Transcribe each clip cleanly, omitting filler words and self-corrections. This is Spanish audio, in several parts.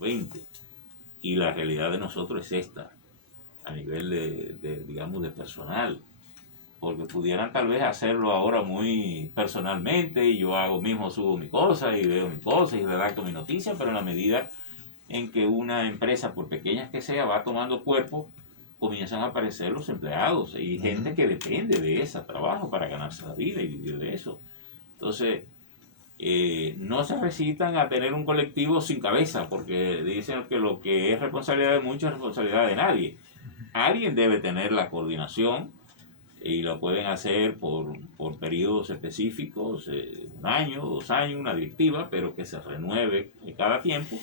20. Y la realidad de nosotros es esta, a nivel digamos, de personal. Porque pudieran tal vez hacerlo ahora muy personalmente, y yo hago mismo, subo mi cosa y veo mi cosa y redacto mi noticia, pero en la medida en que una empresa, por pequeña que sea, va tomando cuerpo, comienzan a aparecer los empleados y gente que depende de ese trabajo para ganarse la vida y vivir de eso. Entonces, no se recitan a tener un colectivo sin cabeza, porque dicen que lo que es responsabilidad de muchos es responsabilidad de nadie. Alguien debe tener la coordinación, y lo pueden hacer por periodos específicos, 1 año, 2 años, una directiva, pero que se renueve cada tiempo,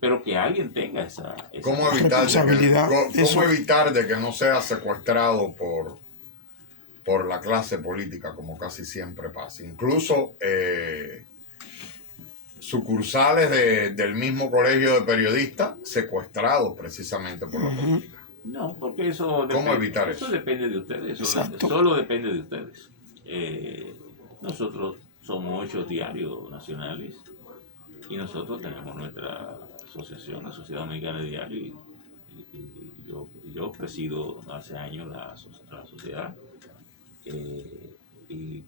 pero que alguien tenga esa ¿Cómo responsabilidad. ¿Cómo evitar de que no sea secuestrado por la clase política, como casi siempre pasa? Incluso sucursales del mismo colegio de periodistas secuestrados precisamente por la política. No, porque eso depende de ustedes, solo depende de ustedes. Nosotros somos 8 diarios nacionales y nosotros tenemos nuestra asociación, la Sociedad Dominicana de Diarios, y yo presido hace años la sociedad, y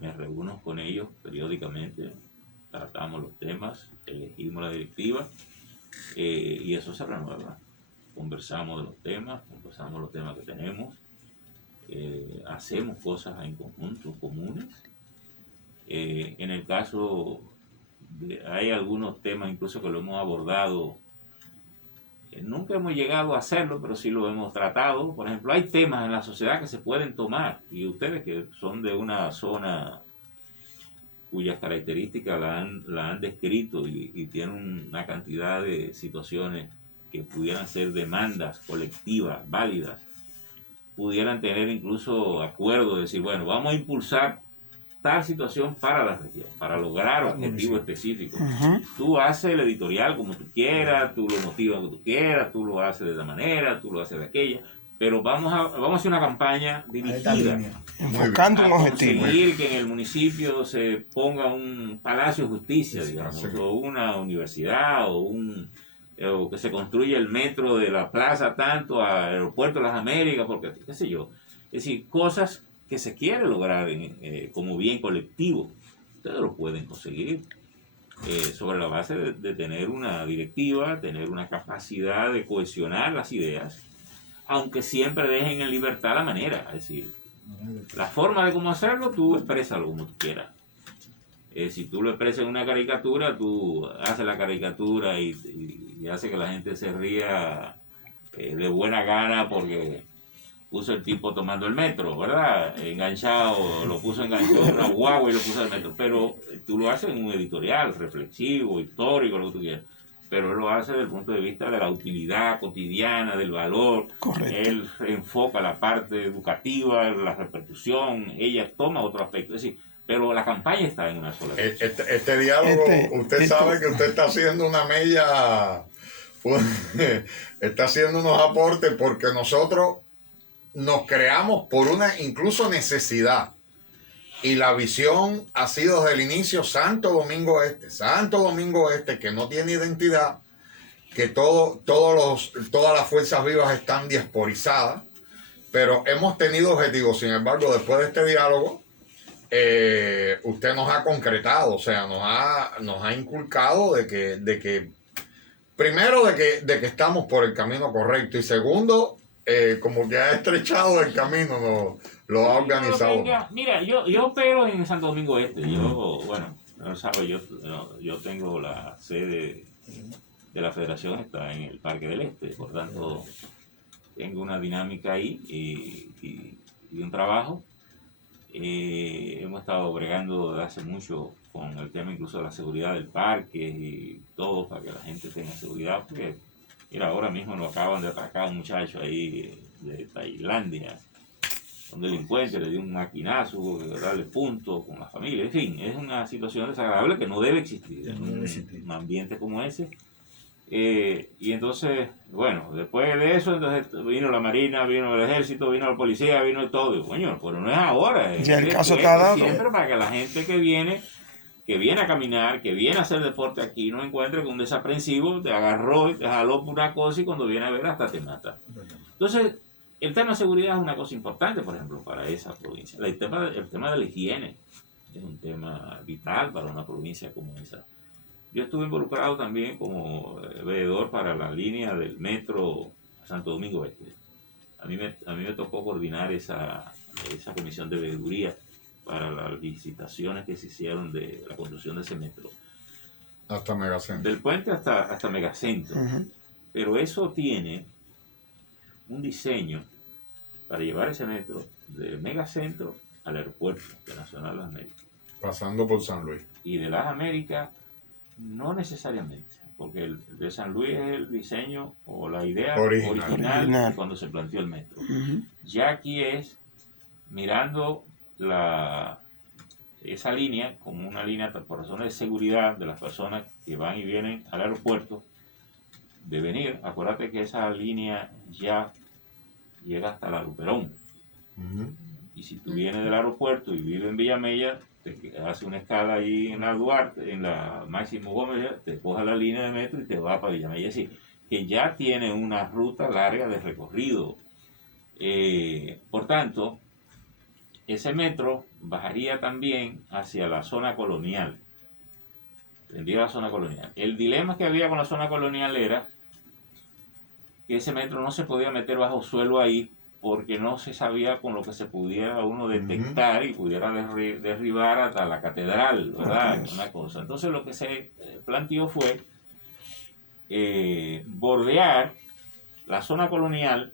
me reúno con ellos periódicamente, tratamos los temas, elegimos la directiva, y eso se renueva. Conversamos de los temas que tenemos, hacemos cosas en conjunto, comunes. En el caso, hay algunos temas incluso que lo hemos abordado, nunca hemos llegado a hacerlo, pero sí lo hemos tratado. Por ejemplo, hay temas en la sociedad que se pueden tomar, y ustedes que son de una zona cuyas características la han descrito y tienen una cantidad de situaciones que pudieran ser demandas colectivas válidas, pudieran tener incluso acuerdos de decir, bueno, vamos a impulsar tal situación para la región, para lograr objetivos específicos. Tú haces el editorial como tú quieras, tú lo motivas como tú quieras, tú lo haces de esa manera, tú lo haces de aquella, pero vamos a hacer una campaña dirigida, enfocando un objetivo. Conseguir que en el municipio se ponga un palacio de justicia, digamos, o una universidad, o que se construya el metro de la plaza tanto al aeropuerto de las Américas, porque qué sé yo. Es decir, cosas que se quiere lograr como bien colectivo. Ustedes lo pueden conseguir sobre la base de tener una directiva, tener una capacidad de cohesionar las ideas, aunque siempre dejen en libertad la manera. Es decir, la forma de cómo hacerlo, tú exprésalo como tú quieras. Si tú lo expresas en una caricatura, tú haces la caricatura y hace que la gente se ría de buena gana porque puso el tipo tomando el metro, ¿verdad? Enganchado, lo puso enganchado en una guagua y lo puso al metro. Pero tú lo haces en un editorial reflexivo, histórico, lo que tú quieras. Pero él lo hace desde el punto de vista de la utilidad cotidiana, del valor. Correcto. Él enfoca la parte educativa, la repercusión, ella toma otro aspecto. Es decir, pero la campaña está en una sola cosa. Este diálogo, usted sabe que usted está haciendo una mella, está haciendo unos aportes porque nosotros nos creamos por una incluso necesidad. Y la visión ha sido desde el inicio Santo Domingo Este, que no tiene identidad, que todas las fuerzas vivas están diasporizadas, pero hemos tenido objetivos. Sin embargo, después de este diálogo, usted nos ha concretado, o sea, nos ha inculcado de que primero de que estamos por el camino correcto, y segundo, como que ha estrechado el camino, lo ha organizado. Mira, yo opero en Santo Domingo Este. Bueno, no sabe, yo tengo la sede de la federación, está en el Parque del Este, por tanto tengo una dinámica ahí y un trabajo. Hemos estado bregando desde hace mucho con el tema incluso de la seguridad del parque y todo, para que la gente tenga seguridad, porque mira, ahora mismo nos acaban de atracar a un muchacho ahí de Tailandia, un delincuente, le dio un maquinazo, darle punto con la familia. En fin, es una situación desagradable que no debe existir en un ambiente como ese. Y entonces, bueno, después de eso, entonces vino la Marina, vino el Ejército, vino la policía, vino todo. Y, coño, pero no es ahora. Ya el caso está dado. Siempre para que la gente que viene que viene a caminar, que viene a hacer deporte aquí, no encuentre que un desaprensivo te agarró y te jaló por una cosa y cuando viene a ver hasta te mata. Entonces, el tema de seguridad es una cosa importante, por ejemplo, para esa provincia. El tema de la higiene es un tema vital para una provincia como esa. Yo estuve involucrado también como veedor para la línea del metro Santo Domingo Este. A mí me tocó coordinar esa comisión de veeduría para las licitaciones que se hicieron de la construcción de ese metro. Hasta Megacentro. Del puente hasta Megacentro. Pero eso tiene un diseño para llevar ese metro de Megacentro al aeropuerto internacional de las Américas. Pasando por San Luis. Y de las Américas, no necesariamente, porque el de San Luis es el diseño o la idea original cuando se planteó el metro. Ya aquí es mirando esa línea como una línea por razones de seguridad de las personas que van y vienen al aeropuerto de venir. Acuérdate que esa línea ya llega hasta la Luperón. Y si tú vienes del aeropuerto y vives en Villamella, te hace una escala ahí en la Duarte, en la Máximo Gómez, te coja la línea de metro y te va para Villamella. Es decir, que ya tiene una ruta larga de recorrido. Por tanto, ese metro bajaría también hacia la zona colonial. Tendría la zona colonial. El dilema que había con la zona colonial era que ese metro no se podía meter bajo suelo ahí porque no se sabía con lo que se pudiera uno detectar y pudiera derribar hasta la catedral, ¿verdad? Una cosa. Entonces lo que se planteó fue bordear la zona colonial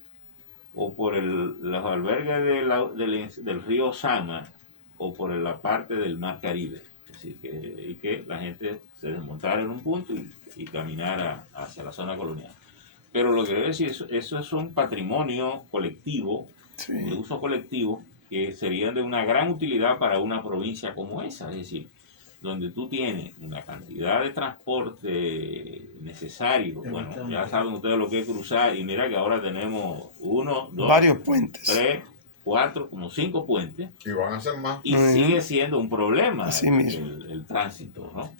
o por los albergues del río Sama o por la parte del mar Caribe. Es decir, que la gente se desmontara en un punto y caminara hacia la zona colonial. Pero lo que quiero decir, eso es un patrimonio colectivo, de uso colectivo, que serían de una gran utilidad para una provincia como esa. Es decir, donde tú tienes una cantidad de transporte necesario. Bueno, ya saben ustedes lo que es cruzar, y mira que ahora tenemos 1, 2, varios puentes, 3, 4, como 5 puentes. Y van a ser más. Y sigue siendo un problema el tránsito, ¿no?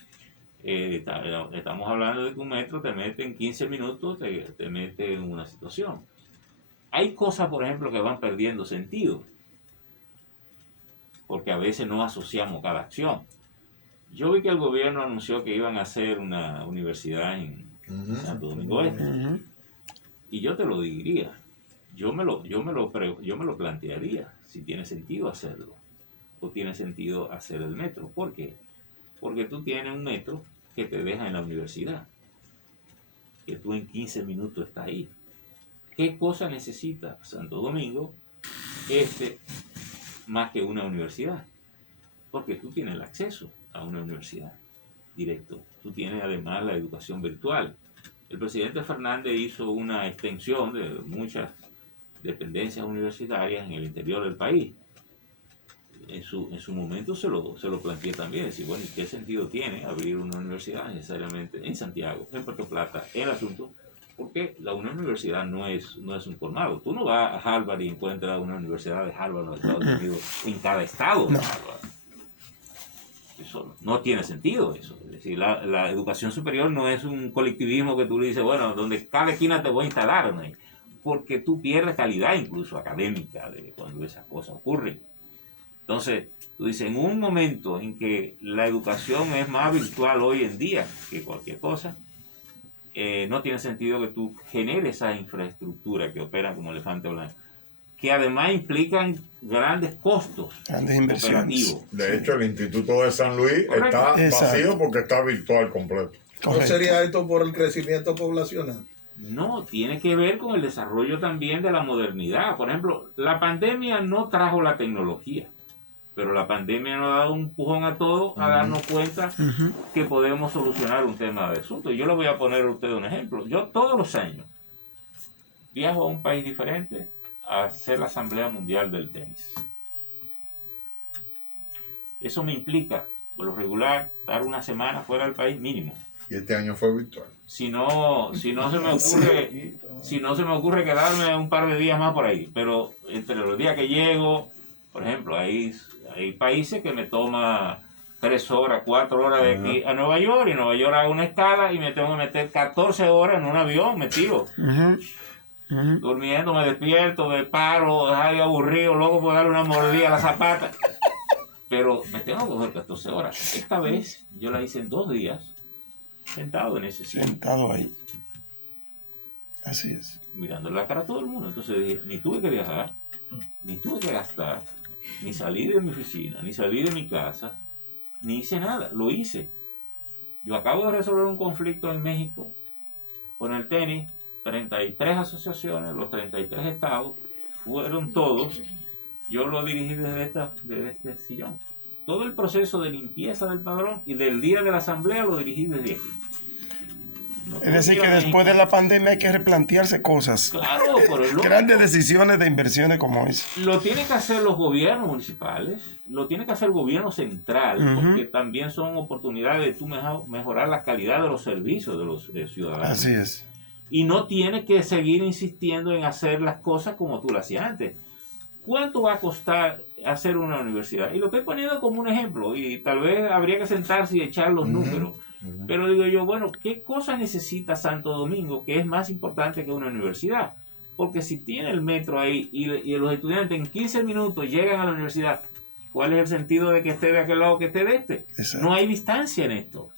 Estamos hablando de que un metro te mete en 15 minutos, te mete en una situación. Hay cosas, por ejemplo, que van perdiendo sentido, porque a veces no asociamos cada acción. Yo vi que el gobierno anunció que iban a hacer una universidad en Santo Domingo Este, y yo te lo diría, yo me lo plantearía si tiene sentido hacerlo, o tiene sentido hacer el metro. ¿Por qué? Porque tú tienes un metro que te deja en la universidad, que tú en 15 minutos estás ahí. ¿Qué cosa necesita Santo Domingo Este más que una universidad? Porque tú tienes el acceso a una universidad directo. Tú tienes además la educación virtual. El presidente Fernández hizo una extensión de muchas dependencias universitarias en el interior del país. En su momento se lo planteé también, decir, bueno, ¿y qué sentido tiene abrir una universidad necesariamente en Santiago, en Puerto Plata, el asunto? Porque una universidad no es un colmado. Tú no vas a Harvard y encuentras una universidad de Harvard en los Estados Unidos en cada estado de Harvard. Eso no tiene sentido, eso. Es decir, la educación superior no es un colectivismo que tú le dices, bueno, donde cada esquina te voy a instalar, ¿no? Porque tú pierdes calidad incluso académica de cuando esas cosas ocurren. Entonces, tú dices, en un momento en que la educación es más virtual hoy en día que cualquier cosa, no tiene sentido que tú generes esa infraestructura que opera como elefante blanco, que además implican grandes costos, grandes inversiones operativos. De hecho, el Instituto de San Luis está vacío porque está virtual completo. ¿No sería esto por el crecimiento poblacional? No, tiene que ver con el desarrollo también de la modernidad. Por ejemplo, la pandemia no trajo la tecnología, pero la pandemia nos ha dado un empujón a todos a darnos cuenta que podemos solucionar un tema de asunto. Yo le voy a poner a usted un ejemplo. Yo todos los años viajo a un país diferente a hacer la Asamblea Mundial del Tenis. Eso me implica, por lo regular, estar una semana fuera del país mínimo. Y este año fue virtual. Si no se me ocurre quedarme un par de días más por ahí. Pero entre los días que llego, por ejemplo, hay países que me toma 3 horas, 4 horas de aquí a Nueva York, y en Nueva York hago una escala y me tengo que meter 14 horas en un avión metido. Durmiendo, me despierto, me paro, ay, aburrido, loco por darle una mordida a la zapata. Pero me tengo que coger 14 horas. Esta vez yo la hice en 2 días, sentado en ese sitio. Sentado ahí. Así es. Mirando la cara a todo el mundo. Entonces dije, ni tuve que viajar, ni tuve que gastar, ni salir de mi oficina, ni salir de mi casa, ni hice nada. Lo hice. Yo acabo de resolver un conflicto en México con el tenis. 33 asociaciones, los 33 estados, fueron todos. Yo lo dirigí desde este sillón. Todo el proceso de limpieza del padrón y del día de la asamblea lo dirigí desde aquí. No Es decir, que después de la pandemia hay que replantearse cosas. Claro, pero es Grandes decisiones de inversiones como esa. lo tienen que hacer los gobiernos municipales, lo tiene que hacer el gobierno central, porque también son oportunidades de tú mejorar la calidad de los servicios de los ciudadanos. Así es. Y no tienes que seguir insistiendo en hacer las cosas como tú las hacías antes. ¿Cuánto va a costar hacer una universidad? Y lo estoy poniendo como un ejemplo, y tal vez habría que sentarse y echar los números. Pero digo yo, bueno, ¿qué cosa necesita Santo Domingo que es más importante que una universidad? Porque si tiene el metro ahí y los estudiantes en 15 minutos llegan a la universidad, ¿cuál es el sentido de que esté de aquel lado que esté de este? Exacto. No hay distancia en esto.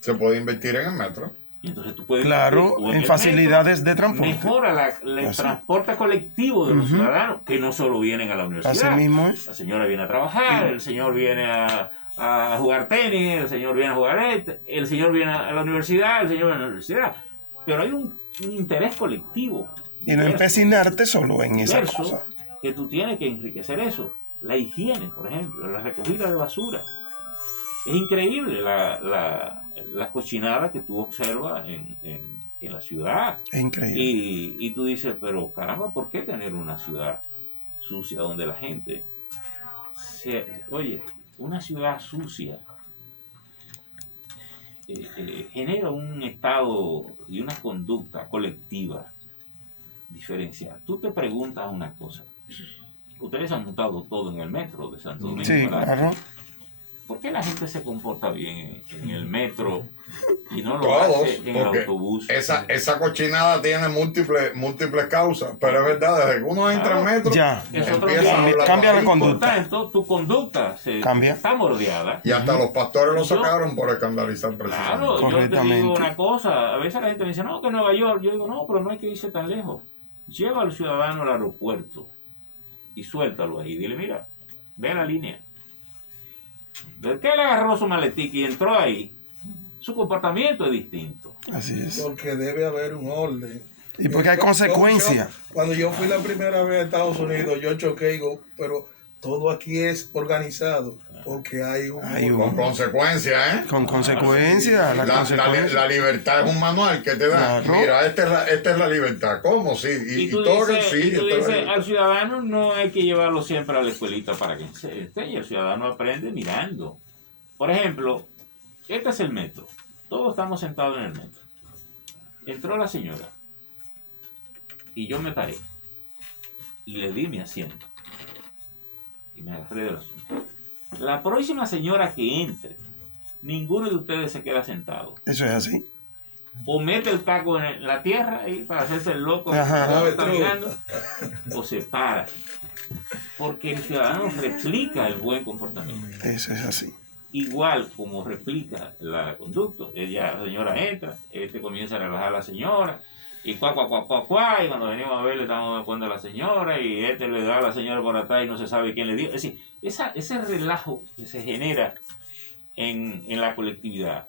Se puede invertir en el metro. Y entonces tú puedes Claro, o en el facilidades metro, de transporte. mejora el Así. transporte colectivo de los ciudadanos, que no solo vienen a la universidad. Así mismo es. La señora viene a trabajar, el señor viene a jugar tenis, el señor viene a jugar el señor viene a la universidad, el señor viene a la universidad. Pero hay un interés colectivo. Y no empecinarte solo en esa diverso, cosa. que tú tienes que enriquecer eso. La higiene, por ejemplo, la recogida de basura. Es increíble la cochinada que tú observas en la ciudad. Es increíble. Y tú dices, pero caramba, ¿por qué tener una ciudad sucia donde la gente oye, una ciudad sucia genera un estado y una conducta colectiva diferenciada? Tú te preguntas una cosa. Ustedes han notado todo en el metro de Santo Domingo, Sí, ¿verdad? claro. ¿Por qué la gente se comporta bien en el metro y no lo Todos, hace en el porque autobús? esa cochinada tiene múltiples causas, pero es verdad, desde que uno entra en metro, Ya. Es otro empieza a cambio. hablar Cambia la así. conducta. Por tanto, tu conducta Cambia. está mordeada. Y hasta los pastores lo Yo- sacaron por escandalizar precisamente. Claro, yo te Correctamente. digo una cosa. A veces la gente me dice, no, que Nueva York. Yo digo, no, pero no hay que irse tan lejos. Lleva al ciudadano al aeropuerto y suéltalo ahí. Dile, mira, ve la línea. ¿De qué le agarró su maletica y entró ahí? Su comportamiento es distinto. Así es. Porque debe haber un orden. Y porque hay consecuencias. Cuando yo fui la primera vez a Estados Unidos, yo choqué y digo, pero todo aquí es organizado, porque hay un... Hay Con consecuencias, ¿eh? Con consecuencias. La libertad es un manual que te da. Claro. Mira, esta es la libertad. ¿Cómo? Sí. Y tú todo dices, sí. y tú esta es la dices, libertad. al ciudadano no hay que llevarlo siempre a la escuelita para que se enseñe. El ciudadano aprende mirando. Por ejemplo, este es el metro. Todos estamos sentados en el metro. Entró la señora y yo me paré y le di mi asiento y me agarré de los asuntos. La próxima señora que entre, ninguno de ustedes se queda sentado. Eso es así. O mete el taco en la tierra ahí para hacerse el loco Ajá. que está mirando, o se para. Porque el ciudadano replica el buen comportamiento. Eso es así. Igual como replica la conducta. La señora entra, comienza a relajar a la señora, y y cuando venimos a ver le estamos dando a la señora, y le da a la señora por atrás y no se sabe quién le dio. Es decir, ese relajo que se genera en la colectividad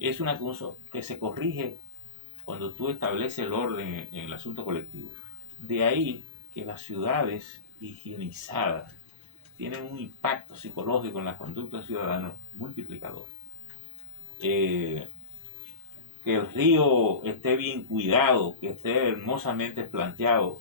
es una cosa que se corrige cuando tú estableces el orden en el asunto colectivo. De ahí que las ciudades higienizadas tienen un impacto psicológico en la conducta ciudadana multiplicador. Que el río esté bien cuidado, que esté hermosamente planteado.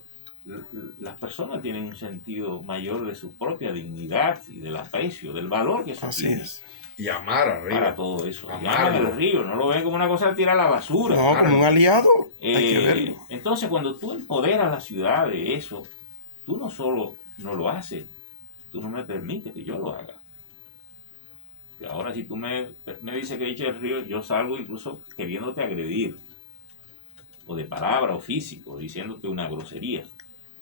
Las personas tienen un sentido mayor de su propia dignidad y del aprecio, del valor que eso Así tiene es. Y amar arriba. para todo eso. Amarlo. Llaman el río, no lo ven como una cosa de tirar la basura. No, como un aliado. Hay que verlo. Entonces, cuando tú empoderas la ciudad de eso, tú no solo no lo haces, tú no me permites que yo lo haga. Ahora si tú me dices que eche el río, yo salgo incluso queriéndote agredir, o de palabra o físico, diciéndote una grosería.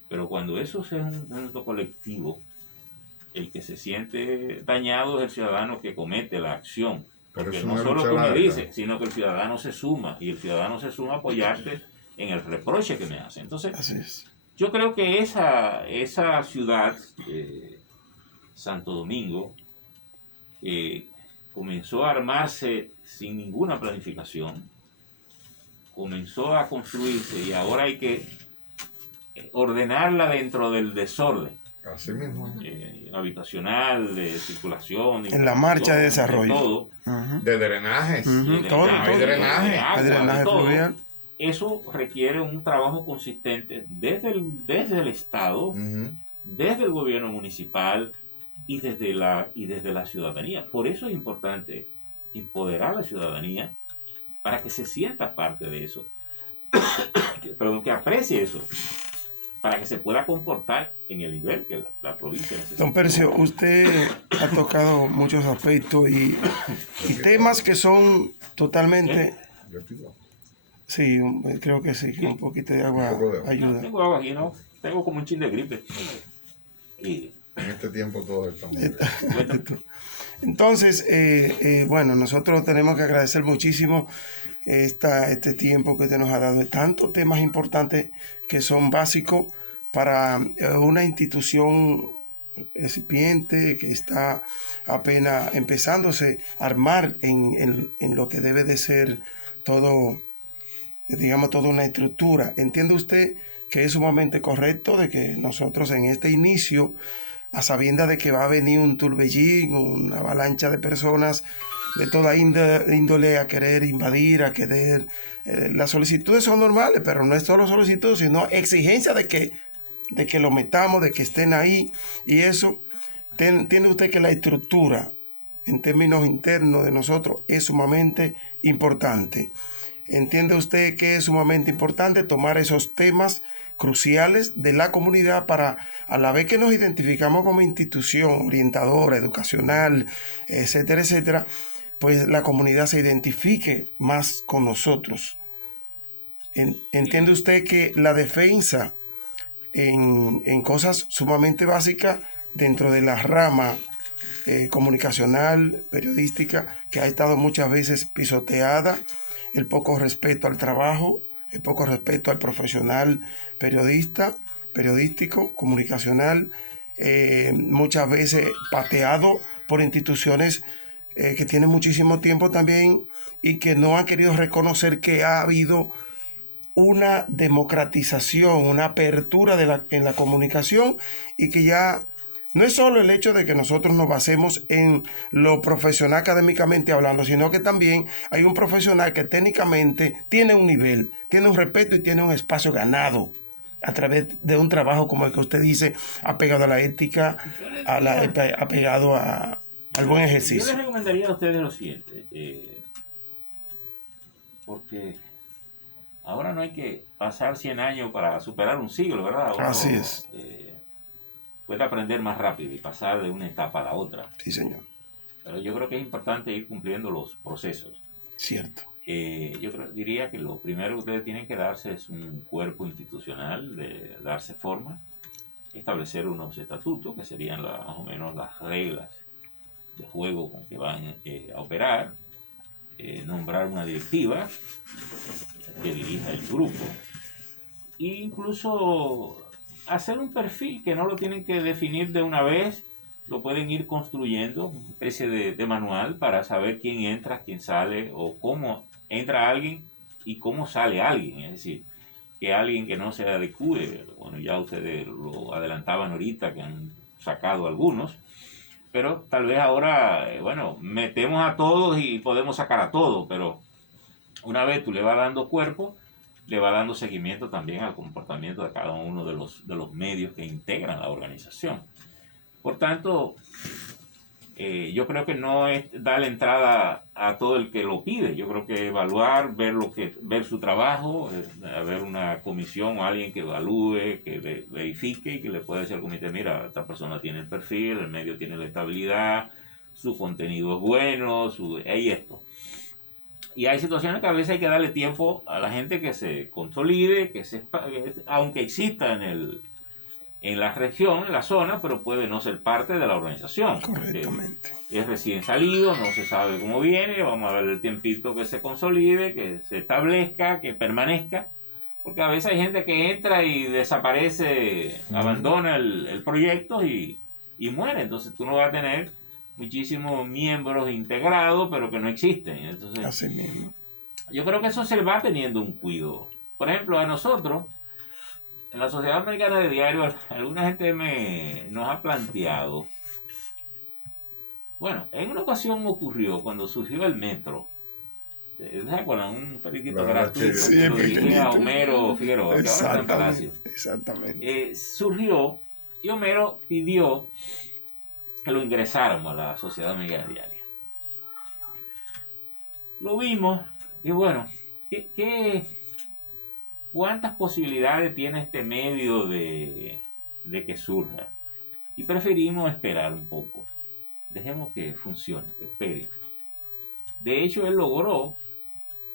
Pero cuando eso es un punto colectivo, el que se siente dañado es el ciudadano que comete la acción. Pero Porque es no una solo lucha tú me larga. dices, sino que el ciudadano se suma, y el ciudadano se suma a apoyarte en el reproche que me hace. Entonces, Así es. yo creo que esa ciudad, Santo Domingo, comenzó a armarse sin ninguna planificación, comenzó a construirse y ahora hay que ordenarla dentro del desorden Así mismo. habitacional, de circulación, En la marcha de infraestructura, desarrollo. todo, Ujú. De drenajes. Ujú. de Todo, drenaje, hay todo. drenaje. de agua, Hay drenaje de todo. fluvial. Eso requiere un trabajo consistente desde el Estado, Ujú. desde el gobierno municipal y desde la ciudadanía. Por eso es importante empoderar a la ciudadanía para que se sienta parte de eso, que aprecie eso, para que se pueda comportar en el nivel que la provincia necesita. Don Percio, usted ha tocado muchos aspectos y temas que son totalmente... Yo pido. Sí, creo que sí, que un poquito de agua Un poco de agua. ayuda. Tengo agua aquí, ¿no? Tengo como un chin de gripe. Y, En este tiempo todo está muy bien. bueno, Entonces, bueno, nosotros tenemos que agradecer muchísimo este tiempo que usted nos ha dado de tantos temas importantes que son básicos para una institución incipiente que está apenas empezándose a armar en lo que debe de ser todo, digamos, toda una estructura. ¿Entiende usted que es sumamente correcto de que nosotros en este inicio, a sabiendas de que va a venir un turbellín, una avalancha de personas de toda índole a querer invadir, a querer... las solicitudes son normales, pero no es solo solicitud, sino exigencia de que lo metamos, de que estén ahí, y eso, entiende usted que la estructura en términos internos de nosotros es sumamente importante. ¿Entiende usted que es sumamente importante tomar esos temas cruciales de la comunidad para, a la vez que nos identificamos como institución orientadora, educacional, etcétera, etcétera, pues la comunidad se identifique más con nosotros? ¿Entiende usted que la defensa en cosas sumamente básicas dentro de la rama comunicacional, periodística, que ha estado muchas veces pisoteada, el poco respeto al trabajo, el poco respeto al profesional periodístico, comunicacional, muchas veces pateado por instituciones que tienen muchísimo tiempo también y que no han querido reconocer que ha habido una democratización, una apertura en la comunicación, y que ya no es solo el hecho de que nosotros nos basemos en lo profesional académicamente hablando, sino que también hay un profesional que técnicamente tiene un nivel, tiene un respeto y tiene un espacio ganado a través de un trabajo como el que usted dice, apegado a la ética, apegado al buen yo ejercicio. les recomendaría a ustedes lo siguiente, porque ahora no hay que pasar 100 años para superar un siglo, ¿verdad? Uno, Así es. Puede aprender más rápido y pasar de una etapa a la otra. Sí, señor. Pero yo creo que es importante ir cumpliendo los procesos. Cierto. Diría que lo primero que ustedes tienen que darse es un cuerpo institucional, de darse forma, establecer unos estatutos, que serían más o menos las reglas de juego con que van a operar, nombrar una directiva que dirija el grupo, e incluso hacer un perfil que no lo tienen que definir de una vez, lo pueden ir construyendo, una especie de manual para saber quién entra, quién sale, o cómo entra alguien y cómo sale alguien. Es decir, que alguien que no se adecue, bueno, ya ustedes lo adelantaban ahorita, que han sacado algunos, pero tal vez ahora, bueno, metemos a todos y podemos sacar a todos, pero una vez tú le vas dando cuerpo, le va dando seguimiento también al comportamiento de cada uno de los medios que integran la organización. Por tanto, yo creo que no es darle entrada a todo el que lo pide. Yo creo que evaluar, ver su trabajo, haber una comisión o alguien que evalúe, que verifique y que le pueda decir al comité, mira, esta persona tiene el perfil, el medio tiene la estabilidad, su contenido es bueno, hay esto. Y hay situaciones que a veces hay que darle tiempo a la gente que se consolide, aunque exista en la región, en la zona, pero puede no ser parte de la organización. Correctamente. Es recién salido, no se sabe cómo viene, vamos a ver el tiempito que se consolide, que se establezca, que permanezca, porque a veces hay gente que entra y desaparece, abandona el proyecto y muere, entonces tú no vas a tener muchísimos miembros integrados, pero que no existen. Entonces, Así mismo. yo creo que eso se va teniendo un cuidado. Por ejemplo, a nosotros, en la Sociedad Americana de Diario, alguna gente nos ha planteado, bueno, en una ocasión ocurrió cuando surgió el metro. ¿Sabes? Con un periquito gratuito, sí, que lo dirigía Homero Figueroa, que ahora está en Palacio. Exactamente. Surgió y Homero pidió que lo ingresáramos a la Sociedad Americana de Diario. Lo vimos y bueno, ¿cuántas posibilidades tiene este medio de que surja? Y preferimos esperar un poco. Dejemos que funcione, que espere. De hecho, él logró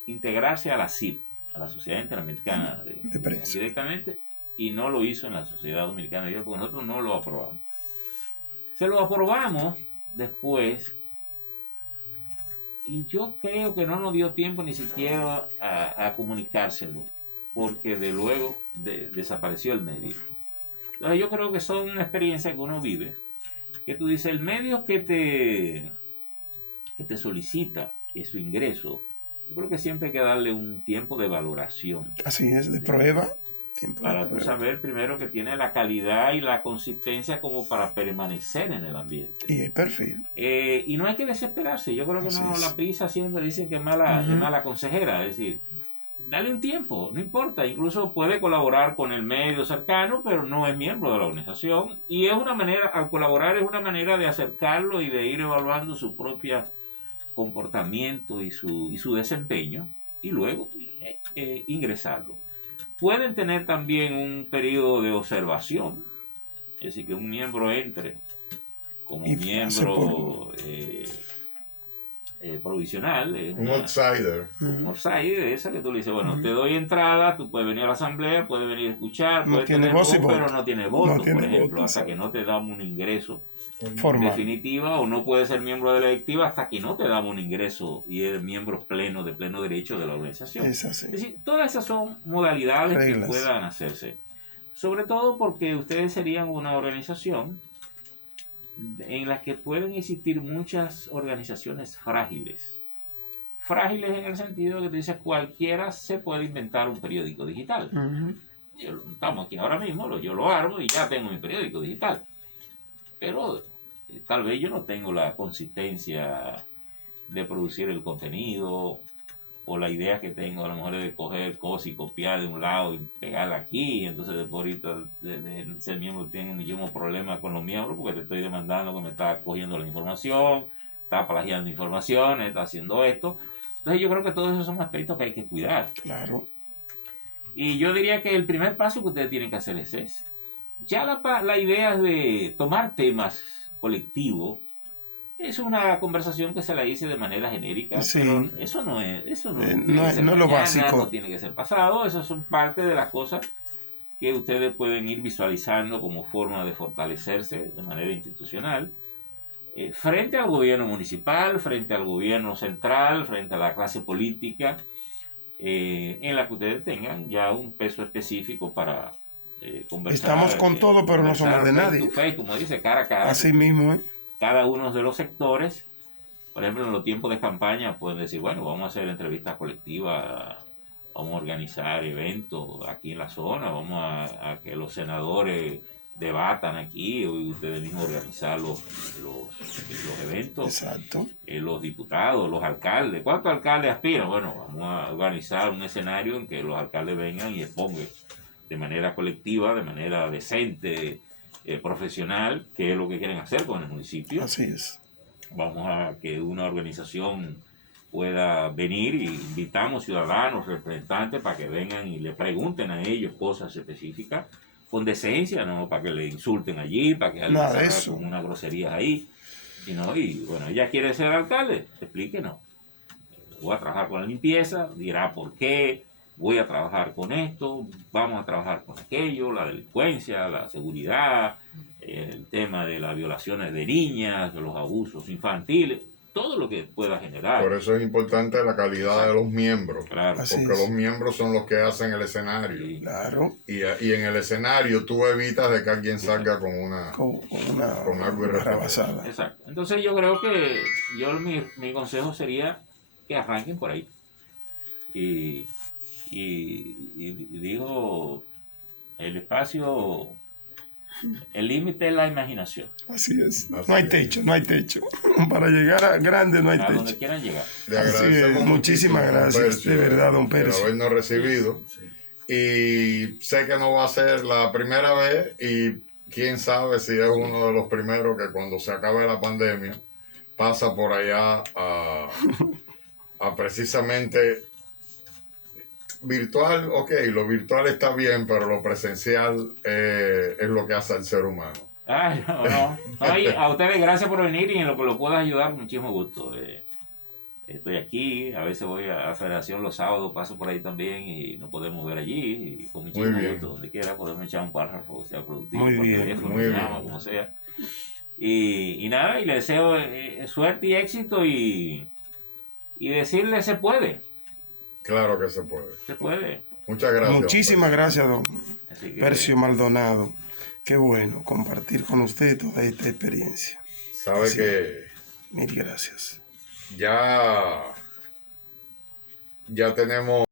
integrarse a la CIP, a la Sociedad Interamericana de Prensa, directamente, y no lo hizo en la Sociedad Dominicana de Diario porque nosotros no lo aprobamos. Se lo aprobamos después y yo creo que no nos dio tiempo ni siquiera a comunicárselo, porque de luego desapareció el medio. Entonces yo creo que son una experiencia que uno vive, que tú dices, el medio que te solicita su ingreso, yo creo que siempre hay que darle un tiempo de valoración. Así es, de prueba. Para tú saber primero que tiene la calidad y la consistencia como para permanecer en el ambiente. Y el perfil. Y no hay que desesperarse. Yo creo que Así no, es. la prisa siempre dicen que es mala consejera. Es decir, dale un tiempo, no importa. Incluso puede colaborar con el medio cercano, pero no es miembro de la organización. Y es una manera, al colaborar es una manera de acercarlo y de ir evaluando su propio comportamiento y su desempeño y luego ingresarlo. Pueden tener también un periodo de observación, es decir, que un miembro entre como miembro provisional. Un outsider. Un outsider, esa que tú le dices, bueno, te doy entrada, tú puedes venir a la asamblea, puedes venir a escuchar, no puedes tiene tener voz, pero no tiene voto, no tiene por ejemplo, voto, hasta que no te damos un ingreso formal. definitiva, o no puedes ser miembro de la directiva hasta que no te damos un ingreso y eres miembro pleno, de pleno derecho de la organización. Es así. Es decir, todas esas son modalidades Reglas. que puedan hacerse. Sobre todo porque ustedes serían una organización en la que pueden existir muchas organizaciones frágiles. Frágiles en el sentido que tú dices, cualquiera se puede inventar un periódico digital. Estamos aquí ahora mismo, yo lo armo y ya tengo mi periódico digital. Pero tal vez yo no tengo la consistencia de producir el contenido, o la idea que tengo a lo mejor es de coger cosas y copiar de un lado y pegarla aquí. Entonces después ahorita de ser miembro tengo muchísimos problemas con los miembros porque te estoy demandando que me está cogiendo la información, está plagiando información, está haciendo esto. Entonces yo creo que todos esos son aspectos que hay que cuidar. Claro. Y yo diría que el primer paso que ustedes tienen que hacer es ese. Ya la idea de tomar temas colectivos es una conversación que se la dice de manera genérica, Sí. pero eso no es no lo básico. No tiene que ser pasado, esas son parte de las cosas que ustedes pueden ir visualizando como forma de fortalecerse de manera institucional frente al gobierno municipal, frente al gobierno central, frente a la clase política, en la que ustedes tengan ya un peso específico para conversar. Estamos con todo, pero no somos de nadie. Face to face, como dice, cara a cara. Así mismo, ¿eh? Cada uno de los sectores, por ejemplo, en los tiempos de campaña pueden decir, bueno, vamos a hacer entrevistas colectivas, vamos a organizar eventos aquí en la zona, vamos a que los senadores debatan aquí, y ustedes mismos organizar los eventos. Exacto. Los diputados, los alcaldes. ¿Cuántos alcaldes aspiran? Bueno, vamos a organizar un escenario en que los alcaldes vengan y expongan de manera colectiva, de manera decente, profesional, qué es lo que quieren hacer con el municipio. Así es. Vamos a que una organización pueda venir y invitamos ciudadanos, representantes, para que vengan y le pregunten a ellos cosas específicas, con decencia, no para que le insulten allí, para que alguien salga con unas groserías ahí. Y no, y bueno, ella quiere ser alcalde, explíquenos. Voy a trabajar con la limpieza, dirá por qué, voy a trabajar con esto, vamos a trabajar con aquello, la delincuencia, la seguridad, el tema de las violaciones de niñas, de los abusos infantiles, todo lo que pueda generar. Por eso es importante la calidad de los miembros. Claro. Así Porque es. los miembros son los que hacen el escenario. Sí. Claro, Y en el escenario tú evitas de que alguien salga con una... con algo una irrespetuoso. barrabasada. Exacto. Entonces yo creo que mi consejo sería que arranquen por ahí. Y digo, el espacio, el límite es la imaginación, Así es. Así No hay es. techo, no hay techo. Para llegar a grande no hay a donde techo. quieran llegar. Le Así es. agradecemos Muchísimas muchísimo, don gracias, Percio, de verdad, don por Percio. habernos recibido. Y sé que no va a ser la primera vez y quién sabe si es uno de los primeros que cuando se acabe la pandemia pasa por allá a precisamente virtual. Ok, lo virtual está bien, pero lo presencial es lo que hace al ser humano. Ay, no, y a ustedes gracias por venir y en lo que lo pueda ayudar, con muchísimo gusto. Estoy aquí, a veces voy a la federación los sábados, paso por ahí también y nos podemos ver allí y con muchísimo Muy bien. gusto, donde quiera podemos echar un párrafo, sea productivo, Muy por bien, teléfono, muy bien. llama, como sea. Y nada, y le deseo suerte y éxito y decirle se puede, Claro que se puede. se puede. Muchas gracias. don Muchísimas gracias, don Así que, Percio Maldonado. Qué bueno compartir con usted toda esta experiencia. Sabe Sí. que Mil gracias. ya tenemos